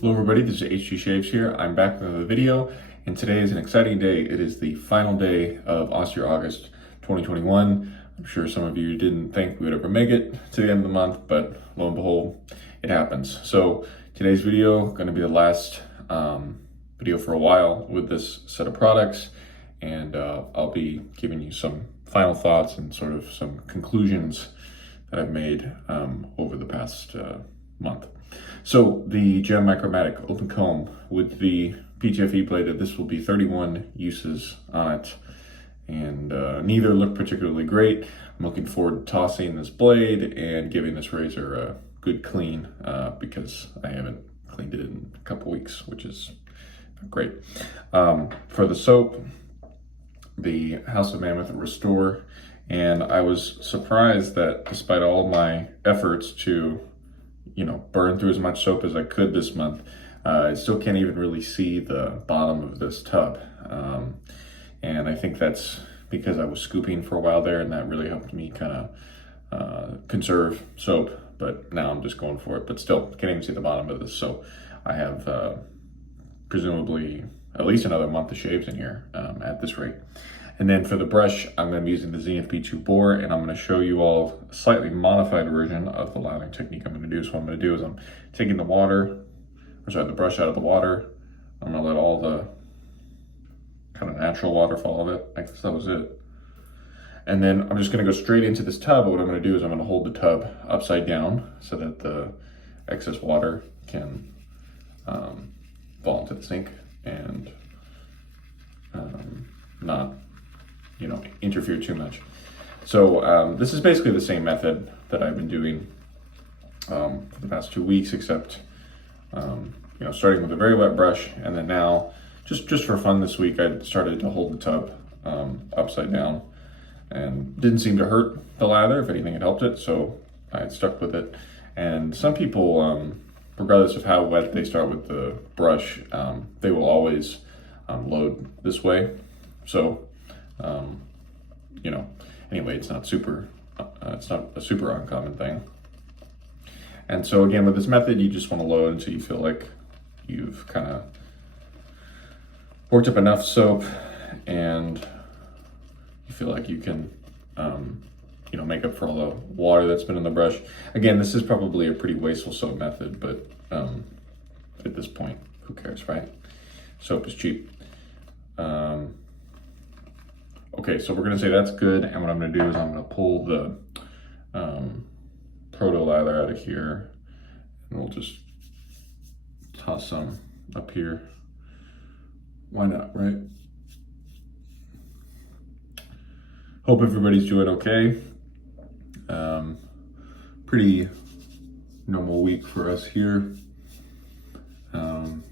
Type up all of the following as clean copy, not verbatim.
Hello everybody, this is HG Shaves here. I'm back with another video, and today is an exciting day. It is the final day of Austere August 2021. I'm sure some of you didn't think we would ever make it to the end of the month, but lo and behold, it happens. So today's video going to be the last video for a while with this set of products, and I'll be giving you some final thoughts and sort of some conclusions that I've made over the past month. So the Gem Micromatic open comb with the PTFE blade, this will be 31 uses on it, and neither look particularly great. I'm looking forward to tossing this blade and giving this razor a good clean because I haven't cleaned it in a couple weeks, which is great. For the soap, the House of Mammoth Restore, and I was surprised that despite all my efforts to burn through as much soap as I could this month, I still can't even really see the bottom of this tub. And I think that's because I was scooping for a while there, and that really helped me kind of conserve soap, but now I'm just going for it. But still, can't even see the bottom of this. So I have presumably at least another month of shaves in here at this rate. And then for the brush, I'm going to be using the Zenith B2 bore, and I'm going to show you all a slightly modified version of the lathering technique I'm going to do. So what I'm going to do is I'm taking the brush out of the water. I'm going to let all the kind of natural water fall of it. I guess that was it. And then I'm just going to go straight into this tub. What I'm going to do is I'm going to hold the tub upside down so that the excess water can fall into the sink and not interfere too much. So this is basically the same method that I've been doing for the past 2 weeks, except starting with a very wet brush, and then now just for fun this week I started to hold the tub upside down, and didn't seem to hurt the lather. If anything, it helped it, so I stuck with it. And some people, regardless of how wet they start with the brush, they will always load this way. So anyway, it's not a super uncommon thing. And so again, with this method, you just want to load until you feel like you've kind of worked up enough soap and you feel like you can make up for all the water that's been in the brush. Again, this is probably a pretty wasteful soap method, but at this point, who cares, right? Soap is cheap. Okay, so we're gonna say that's good, and what I'm gonna do is I'm gonna pull the proto lather out of here, and we'll just toss some up here. Why not, right? Hope everybody's doing okay. Pretty normal week for us here. And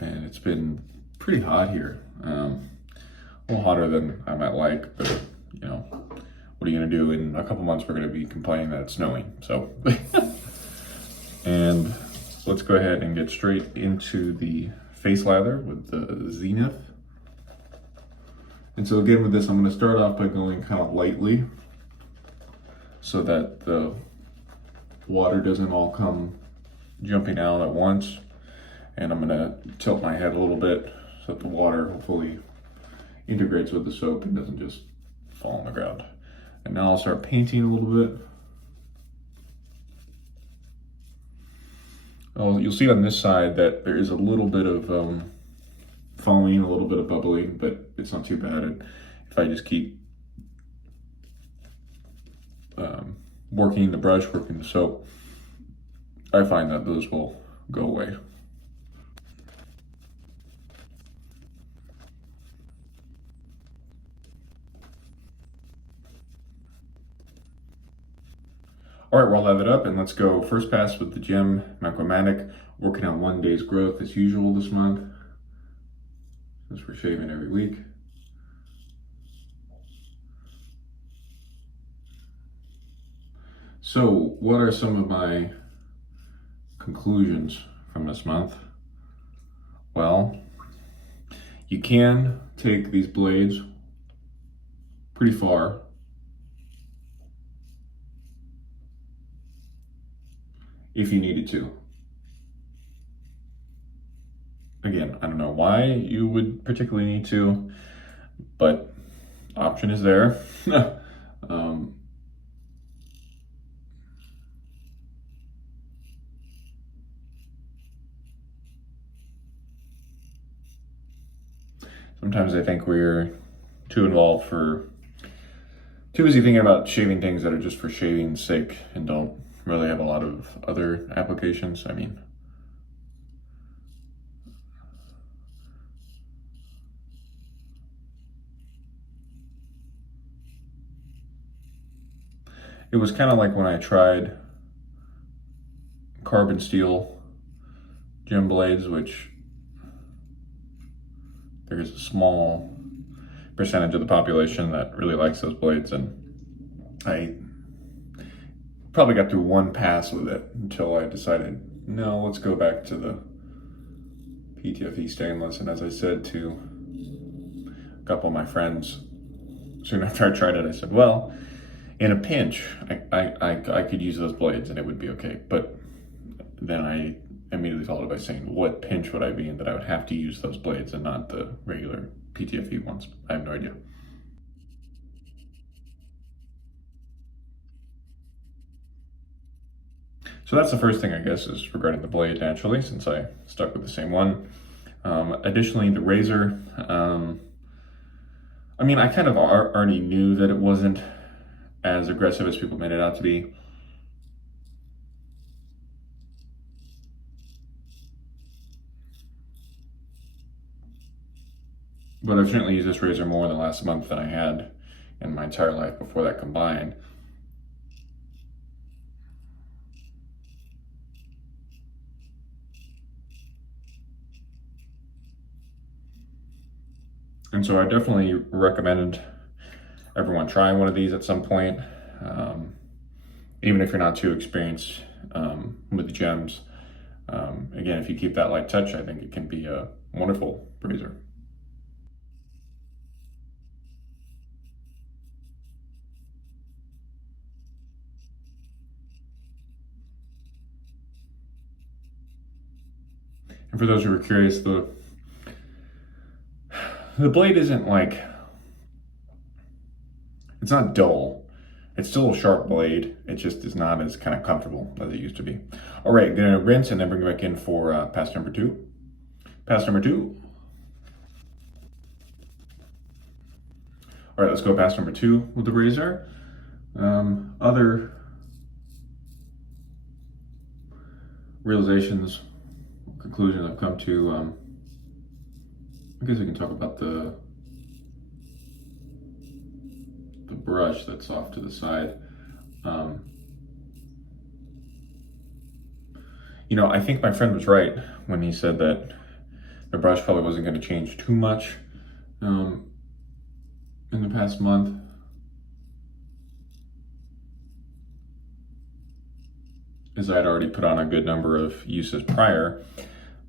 it's been pretty hot here. A little hotter than I might like, but what are you gonna do? In a couple months, we're gonna be complaining that it's snowing. So, and let's go ahead and get straight into the face lather with the Zenith. And so again, with this, I'm gonna start off by going kind of lightly so that the water doesn't all come jumping out at once. And I'm gonna tilt my head a little bit so that the water hopefully integrates with the soap and doesn't just fall on the ground. And now I'll start painting a little bit. You'll see on this side that there is a little bit of foaming, a little bit of bubbling, but it's not too bad. If I just keep working the brush, working the soap, I find that those will go away. All right, we're all lathered up, and let's go first pass with the Gem Micromatic, working on 1 day's growth as usual this month, since we're shaving every week. So what are some of my conclusions from this month? Well, you can take these blades pretty far if you needed to. Again, I don't know why you would particularly need to, but option is there. um, Sometimes I think we're too busy thinking about shaving things that are just for shaving's sake and don't really have a lot of other applications. I mean, it was kind of like when I tried carbon steel gem blades, which there's a small percentage of the population that really likes those blades, and I probably got through one pass with it until I decided, no, let's go back to the PTFE stainless. And as I said to a couple of my friends soon after I tried it, I said, well, in a pinch, I could use those blades and it would be okay. But then I immediately followed by saying, what pinch would I be in that I would have to use those blades and not the regular PTFE ones? I have no idea. So that's the first thing, I guess, is regarding the blade, naturally, since I stuck with the same one. Additionally, the razor, I mean, I kind of already knew that it wasn't as aggressive as people made it out to be. But I've certainly used this razor more in the last month than I had in my entire life before that combined. And so I definitely recommend everyone try one of these at some point, even if you're not too experienced with the gems. Again, if you keep that light touch, I think it can be a wonderful razor. And for those who are curious, the blade isn't like, it's not dull. It's still a sharp blade. It just is not as kind of comfortable as it used to be. All right, gonna rinse and then bring it back in for pass number two. Pass number two. All right, let's go pass number two with the razor. Other realizations, conclusions I've come to, I guess we can talk about the brush that's off to the side. You know, I think my friend was right when he said that the brush probably wasn't going to change too much in the past month. As I had already put on a good number of uses prior,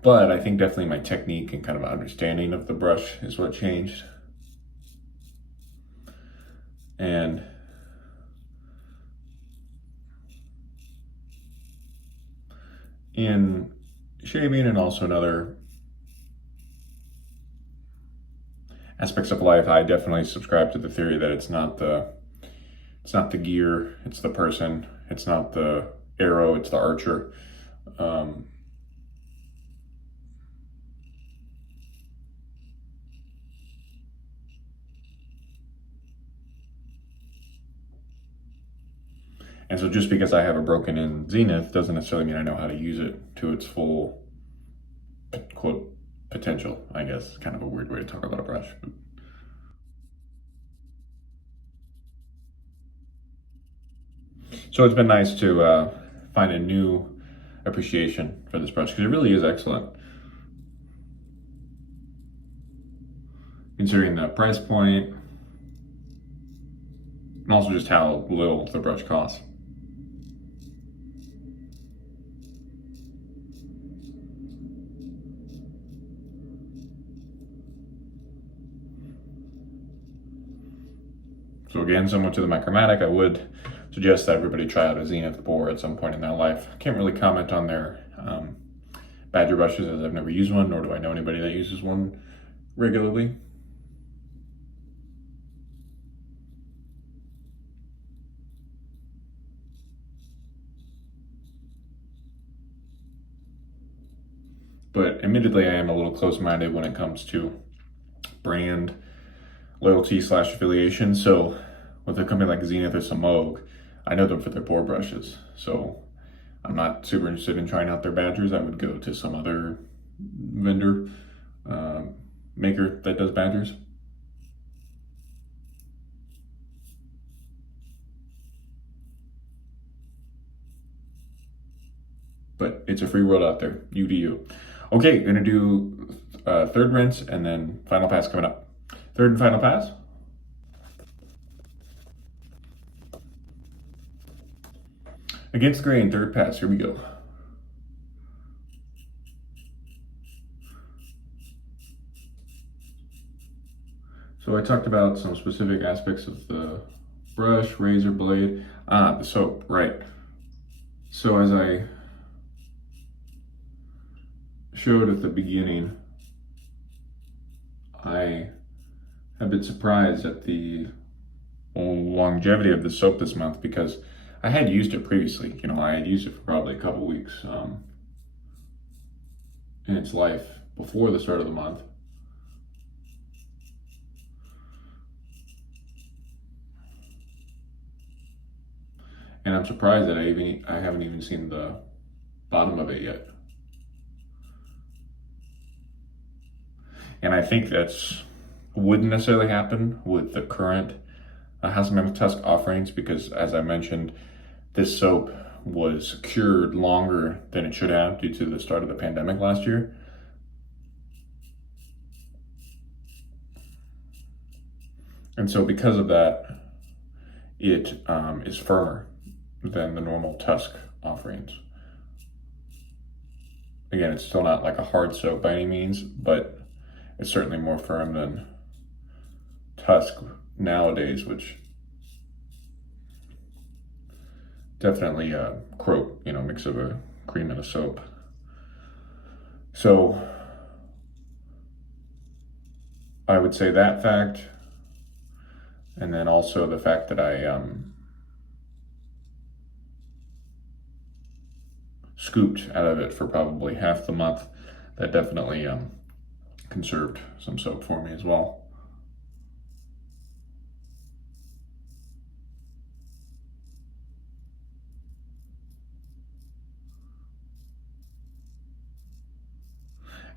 but I think definitely my technique and kind of understanding of the brush is what changed. And in shaving and also in other aspects of life, I definitely subscribe to the theory that it's not the gear, it's the person. It's not the arrow, it's the archer. And so just because I have a broken in Zenith doesn't necessarily mean I know how to use it to its full, quote, potential, I guess. Kind of a weird way to talk about a brush. So it's been nice to find a new appreciation for this brush, because it really is excellent. Considering the price point, and also just how little the brush costs. So again, similar to the Micromatic, I would suggest that everybody try out a Zenith bore at some point in their life. I can't really comment on their badger brushes, as I've never used one, nor do I know anybody that uses one regularly. But admittedly, I am a little close-minded when it comes to brand loyalty / affiliation. So with a company like Zenith or Mammoth, I know them for their boar brushes. So I'm not super interested in trying out their badgers. I would go to some other vendor, maker that does badgers. But it's a free world out there. You do you. Okay, gonna do third rinse and then final pass coming up. Third and final pass. Against grain, third pass, here we go. So I talked about some specific aspects of the brush, razor blade, the soap, right. So as I showed at the beginning, I have been surprised at the longevity of the soap this month, because I had used it previously. You know, I had used it for probably a couple weeks in its life before the start of the month. And I'm surprised that I haven't even seen the bottom of it yet. And I think that's wouldn't necessarily happen with the current House of Mammoth Tusk offerings, because as I mentioned, this soap was cured longer than it should have due to the start of the pandemic last year. And so because of that, it is firmer than the normal Tusk offerings. Again, it's still not like a hard soap by any means, but it's certainly more firm than Tusk nowadays, which definitely croak, you know, mix of a cream and a soap. So I would say that fact, and then also the fact that I scooped out of it for probably half the month, that definitely conserved some soap for me as well.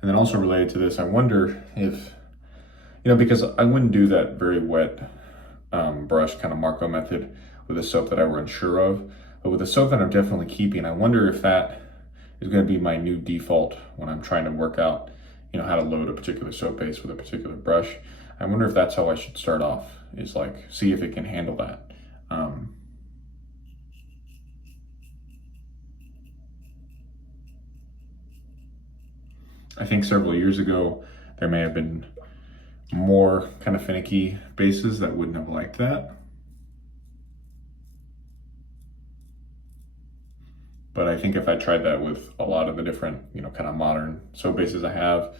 And then also related to this, I wonder if, you know, because I wouldn't do that very wet brush kind of Marco method with a soap that I were unsure of, but with a soap that I'm definitely keeping, I wonder if that is going to be my new default when I'm trying to work out, you know, how to load a particular soap base with a particular brush. I wonder if that's how I should start off, is like, see if it can handle that. I think several years ago, there may have been more kind of finicky bases that wouldn't have liked that. But I think if I tried that with a lot of the different, you know, kind of modern soap bases I have,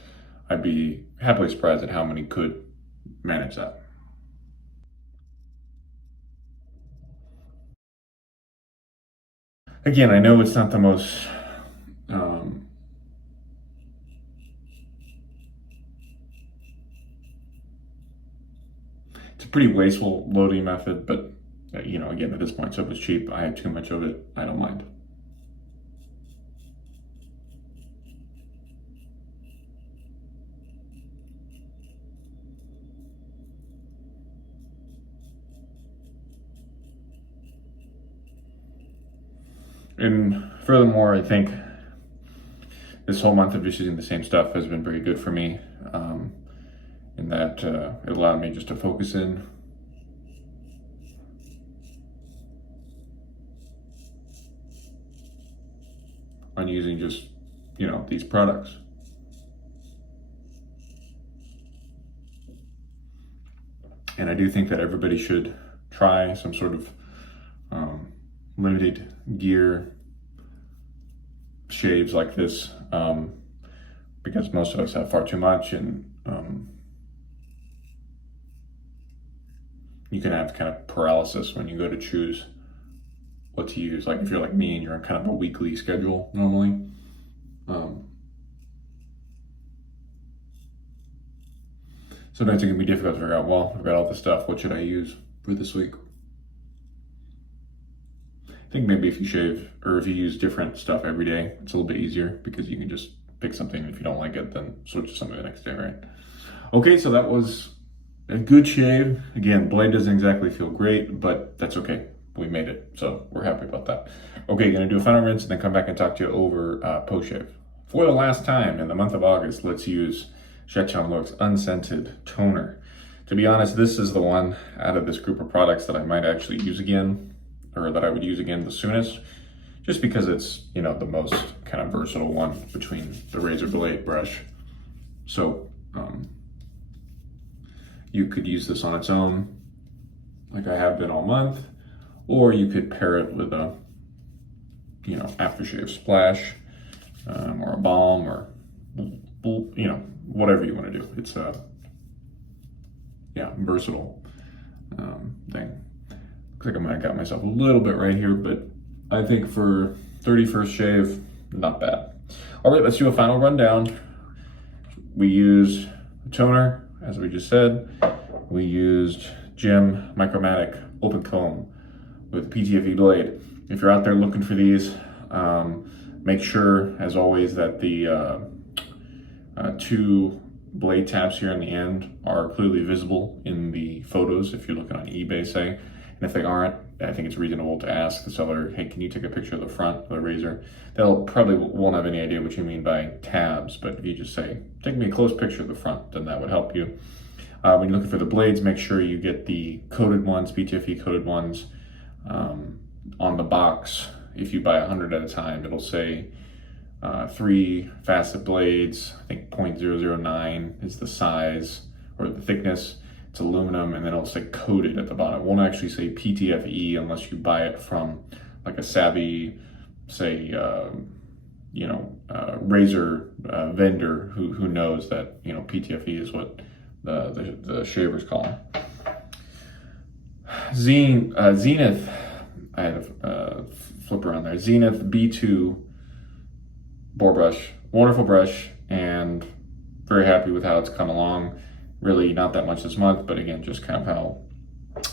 I'd be happily surprised at how many could manage that. Again, I know it's not the most it's a pretty wasteful loading method, but you know, again, at this point, soap is cheap. I have too much of it. I don't mind. And furthermore, I think this whole month of just using the same stuff has been very good for me, in that it allowed me just to focus in on using just, you know, these products. And I do think that everybody should try some sort of limited gear shaves like this. because most of us have far too much, and you can have kind of paralysis when you go to choose what to use. Like if you're like me and you're on kind of a weekly schedule normally. Sometimes it can be difficult to figure out, well, I've got all this stuff, what should I use for this week? I think maybe if you shave, or if you use different stuff every day, it's a little bit easier because you can just pick something, and if you don't like it, then switch to something the next day, right? Okay, so that was a good shave. Again, blade doesn't exactly feel great, but that's okay. We made it, so we're happy about that. Okay, gonna do a final rinse and then come back and talk to you over post-shave. For the last time in the month of August, let's use Chatillon's Unscented Toner. To be honest, this is the one out of this group of products that I might actually use again, or that I would use again the soonest, just because it's, you know, the most kind of versatile one between the razor blade brush. So you could use this on its own, like I have been all month, or you could pair it with a, you know, aftershave splash, or a balm, or, you know, whatever you want to do. It's a, yeah, versatile thing. Looks like I might have got myself a little bit right here, but I think for 31st shave, not bad. All right, let's do a final rundown. We used toner, as we just said. We used Jim Micromatic Open Comb with PTFE blade. If you're out there looking for these, make sure, as always, that the two blade tabs here in the end are clearly visible in the photos if you're looking on eBay, say. And if they aren't, I think it's reasonable to ask the seller, hey, can you take a picture of the front of the razor? They'll probably won't have any idea what you mean by tabs, but if you just say, take me a close picture of the front, then that would help you. When you're looking for the blades, make sure you get the coated ones, PTFE coated ones, on the box. If you buy 100 at a time, it'll say 3 facet blades. I think 0.009 is the size or the thickness. It's aluminum, and then it'll say coated at the bottom. It won't actually say PTFE unless you buy it from like a savvy, say, you know, razor vendor who knows that, you know, PTFE is what the shavers call them. Zenith, I had a flip around there. Zenith B2 bore brush, wonderful brush, and very happy with how it's come along. Really not that much this month, but again, just kind of how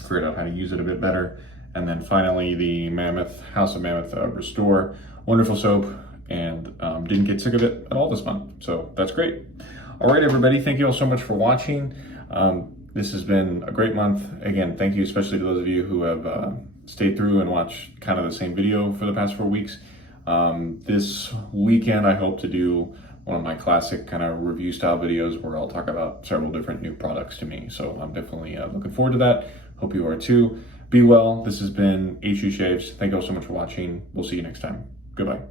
figured out how to use it a bit better. And then finally the Mammoth, House of Mammoth Restore, wonderful soap, and didn't get sick of it at all this month. So that's great. All right, everybody, thank you all so much for watching. This has been a great month. Again, thank you especially to those of you who have stayed through and watched kind of the same video for the past 4 weeks. This weekend, I hope to do one of my classic kind of review style videos where I'll talk about several different new products to me. So I'm definitely looking forward to that. Hope you are too. Be well. This has been HU Shaves. Thank you all so much for watching. We'll see you next time. Goodbye.